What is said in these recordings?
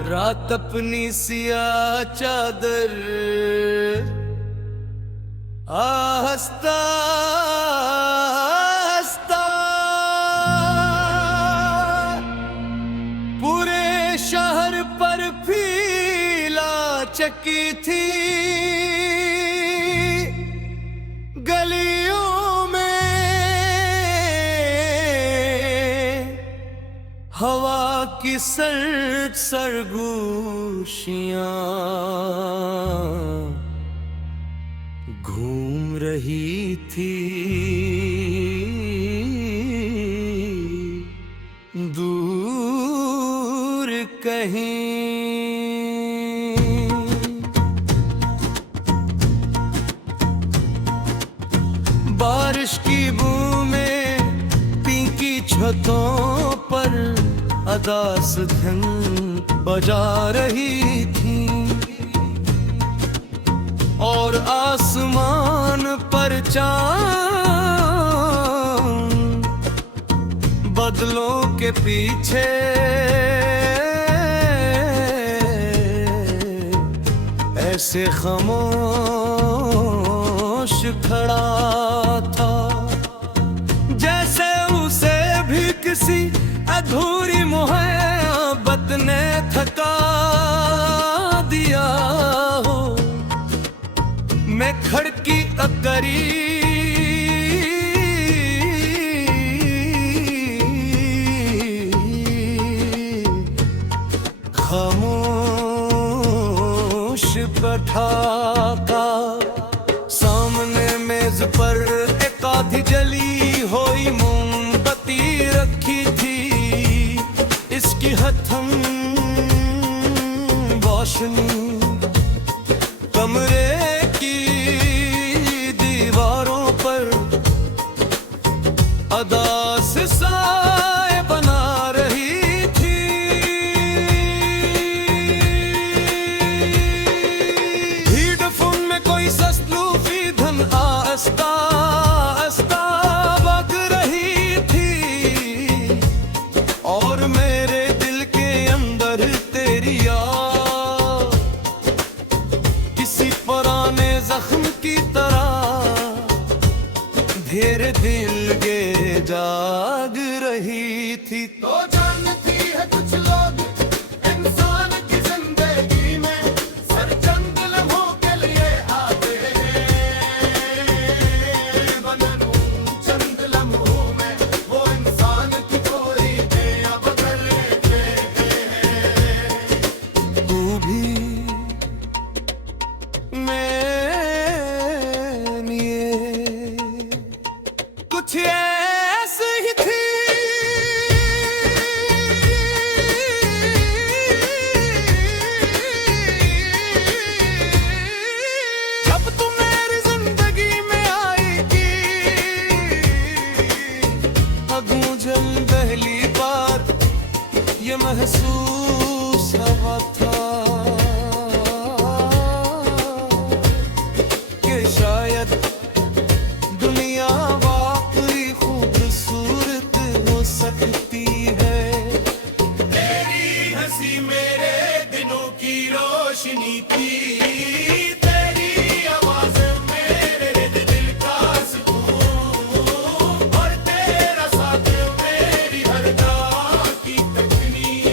रात अपनी सिया चादर आहस्ता आहस्ता पूरे शहर पर फीला चकी थी। गलियों में हवा की सर्द सरगोशियां घूम रही थी दूर कहीं। बारिश की बूंदें पीकी छतों पर अदास धन बजा रही थी और आसमान पर चांद बादलों के पीछे ऐसे खामोश खड़ा था जैसे उसे भी किसी अधूरी मोहब्बत ने थका दिया हो। मैं खड़की अकरी खामोश बैठा था। सामने मेज पर एक आधी जली हुई मोमबत्ती रखी थी। इसकी हथम रोशनी कमरे की दीवारों पर अदास साए बना रही थी। हेडफोन में कोई सस्लूफी धन आस्ता आस्ता बग रही थी और मेरे दिल के अंदर तेरी याद किसी पुराने जख्म की तरह धीरे दिल के जाग रही थी। तो जानती है कुछ लोग इंसान की जिंदगी में सर चंद लम्हों के लिए आते हैं। बनूं चंद लम्हों में वो इंसान की कोई दया बदल लेते हैं। तू भी मैं ये कुछ ऐसे ही थी। जब तू मेरी जिंदगी में आएगी अब मुझे पहली बार ये महसूस हुआ था कि शायद दुनिया वाकई खूबसूरत हो सकती है। तेरी हंसी मेरे दिनों की रोशनी थी। तेरी आवाज मेरे दिल का सुकून और तेरा साथ मेरी हर राह की तकनीक।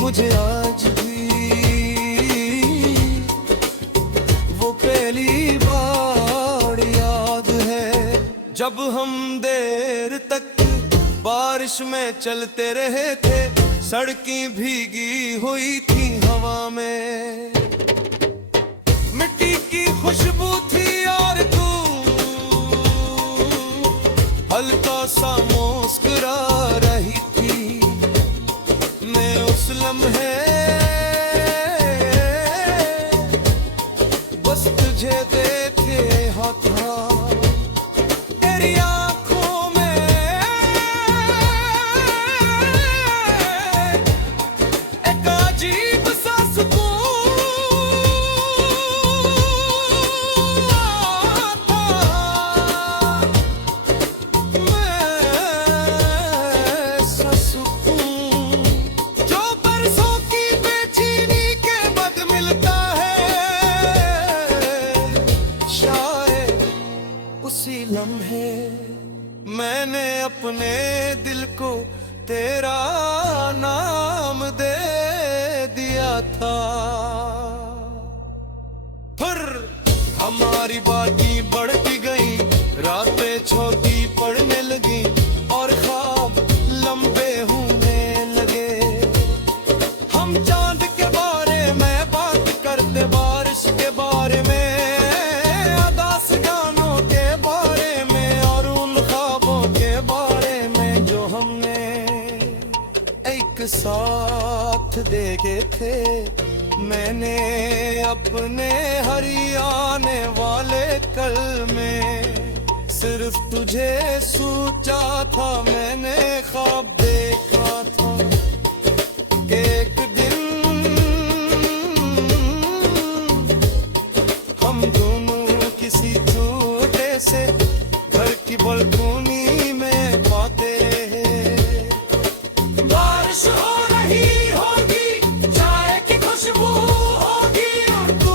मुझे आज भी वो पहली बार याद है जब हम देर तक बारिश में चलते रहे थे। सड़कें भीगी हुई थी हवा में, मिट्टी की खुशबू थी और तू हल्का सा मुस्कुरा रही थी। मैं उस लम्हे बस तुझे देखे था। तेरी आंखों में एक अजीब सा सुकून आता। मैं तेरा नाम दे दिया था। फिर हमारी बातें बढ़ती गई, रातें छोटी पड़ने लगी और ख्वाब लंबे होने लगे। हम चांद के बारे में बात करते, बारिश के बारे में, अदास गानों के बारे में और उन ख्वाबों के बारे में जो हमने एक साथ देखे थे। मैंने अपने हरियाने वाले कल में सिर्फ तुझे सोचा था। मैंने ख्वाब देखा था एक दिन हम दोनों किसी छोटे से घर की बालकनी में पाते रहे। बारिश हो रही होगी, चाय की खुशबू होगी और तू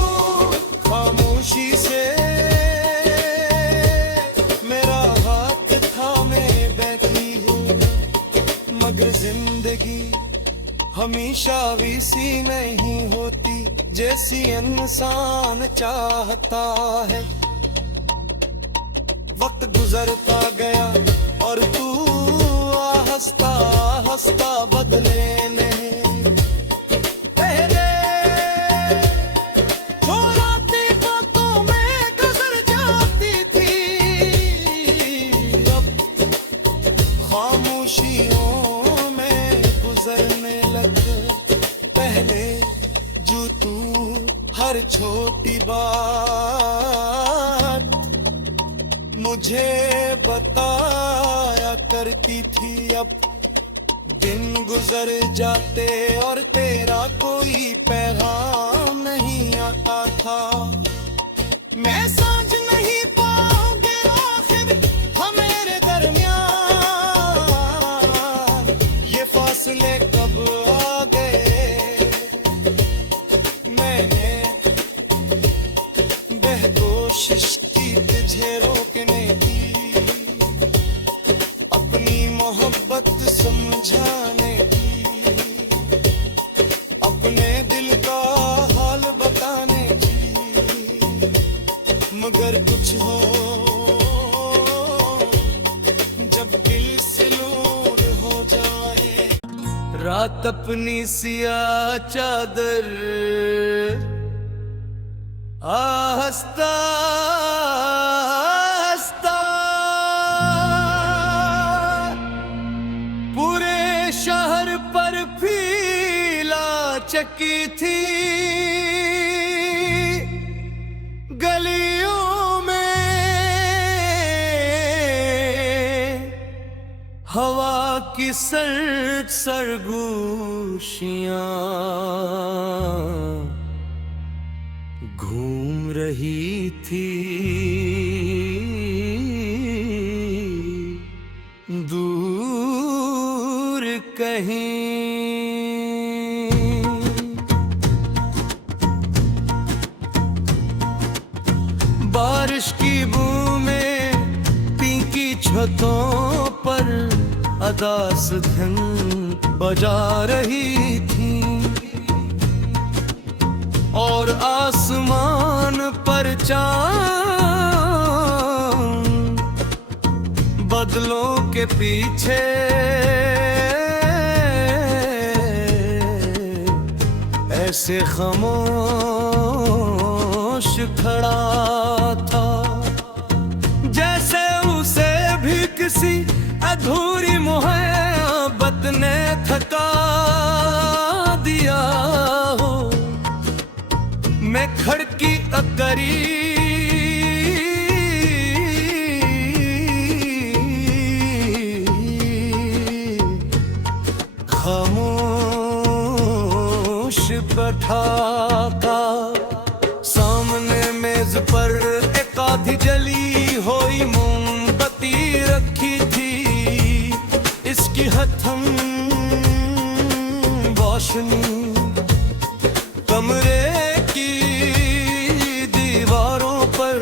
खामोशी से मेरा हाथ थामे बैठी हो। मगर जिंदगी हमेशा वैसी नहीं होती जैसी इंसान चाहता है। वक्त गुजरता गया और तू हंसता हंसता बदले नहीं। तेरे छोराती बातों में गुजर जाती थी, अब खामोशियों में गुजरने लग। पहले जो तू हर छोटी बात मुझे बताया करती थी, अब दिन गुजर जाते और तेरा कोई पैगाम नहीं आता था। मैं समझ नहीं पाऊंगी आखिर हमारे दरमियान ये फासले कब आ गए। मैंने कोशिश की तुझे रोकने की, अपनी मोहब्बत समझाने की, अपने दिल का हाल बताने की, मगर कुछ हो जब दिल से लोड हो जाए। रात अपनी सियाह चादर हंसता हंसता पूरे शहर पर फैला चकी थी। गलियों में हवा की सर्द सरगोशियां घूम रही थी दूर कहीं। बारिश की बूंदें पीकी छतों पर अदास धन बजा रही थी और आसमान पर चांद बदलों के पीछे ऐसे खामोश खड़ा था जैसे उसे भी किसी अधूरी मोहब्बत ने थका दिया हो। मैं खड़की अकरी खामोश बैठा का सामने मेज पर एक आधी जली हुई मोमबत्ती रखी थी। इसकी हथम रोशनी कमरे की दीवारों पर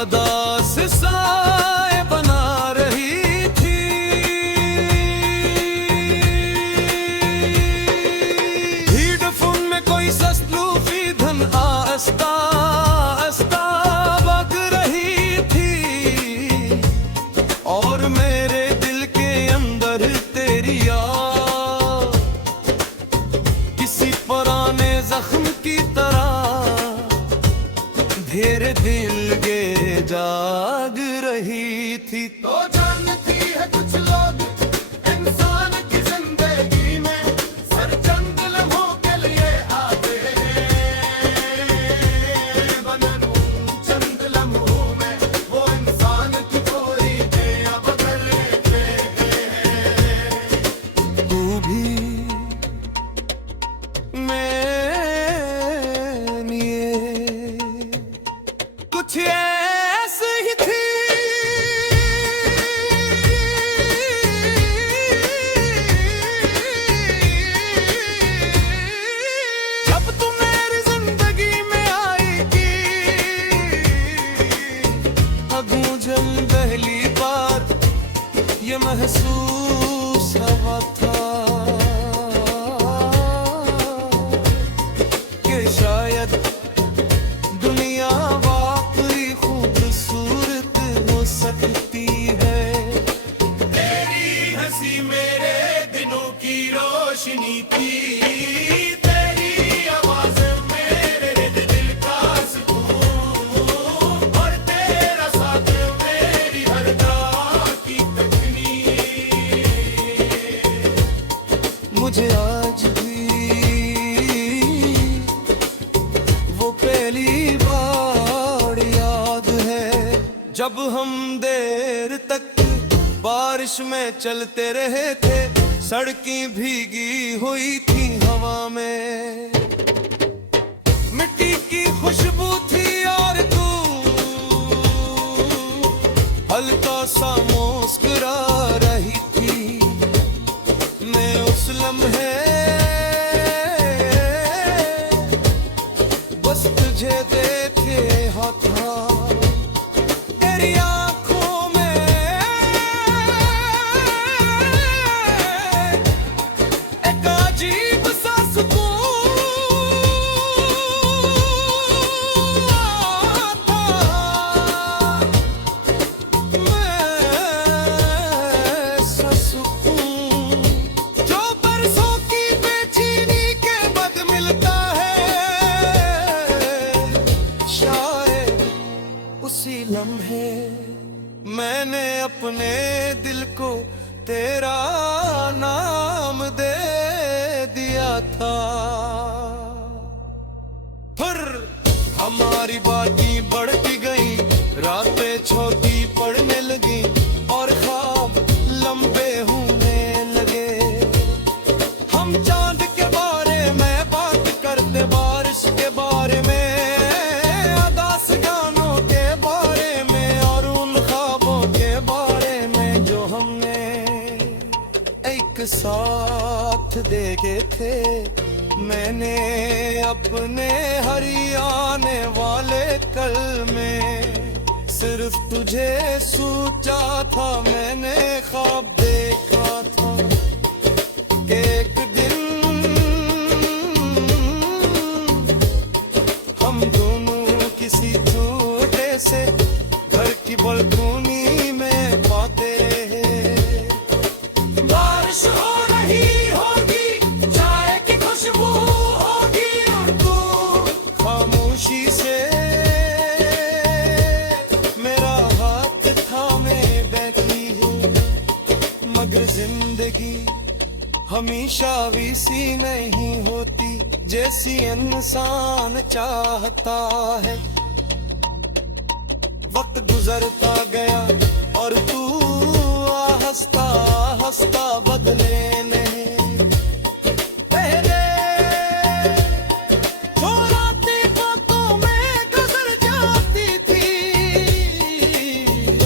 अदा से साए बना रही थी। तो जानती है कुछ लोग इंसान की जिंदगी में सर चंद लम्हों के लिए आते हैं, बनूं चंद लम्हों में वो इंसान की कोई दया बदल लेते हैं। तू भी कुछ ऐसे ही थी, जब तू मेरी जिंदगी में आएगी, अब मुझे पहली बार ये महसूस हुआ था कि शायद दुनिया सकती है। तेरी हंसी मेरे दिनों की रोशनी थी, तेरी आवाज मेरे दिल का सुकून, और तेरा साथ मेरी हर रात की तकनीक। मुझे आज भी वो पहली बार याद है जब हम देर तक बारिश में चलते रहे थे, सड़कें भीगी हुई थी हवा में, मिट्टी की खुशबू थी और तू हल्का सा मुस्कुरा रही थी। मैं उस लम्हे बस तुझे देखे था, तेरी आंखों में एक अजीब सा सुकून आता, ऐसा सुकून जो बरसों की बेचैनी के बाद मिलता है, शायद उसी लम्हे मैंने अपने दिल को तेरा नाम दे दिया था। फिर हमारी बातें बढ़ती गई, रातें छोटी पड़ने लगी और ख्वाब लंबे होने लगे। हम चांद के बारे में बात करते, बारिश के बारे में, साथ देखे थे। मैंने अपने हरियाणे वाले कल में सिर्फ तुझे सोचा था, मैंने ख्वाब देखा था कि एक दिन हम दोनों किसी छोटे से घर की बालकनी में पाते रहे। बारिश हो रही होगी, चाय की खुशबू होगी और तू खामोशी से मेरा हाथ थामे बैठी है। मगर जिंदगी हमेशा वैसी नहीं होती जैसी इंसान चाहता है। वक्त गुजरता गया और तू हंसता हंसता बदले नहीं। पहले छोराती बातों में गुजर जाती थी,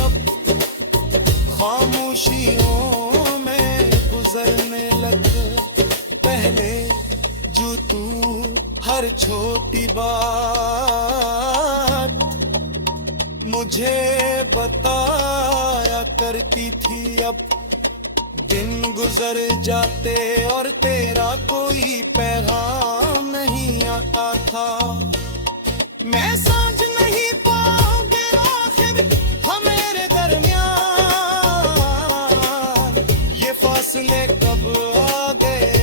अब खामोशियों में गुजरने लग। पहले जो तू हर छोटी बात मुझे बताया करती थी, अब दिन गुजर जाते और तेरा कोई पैगाम नहीं आता था। मैं समझ नहीं पाऊंगी आखिर हमारे दरमियान ये फासले कब आ गए।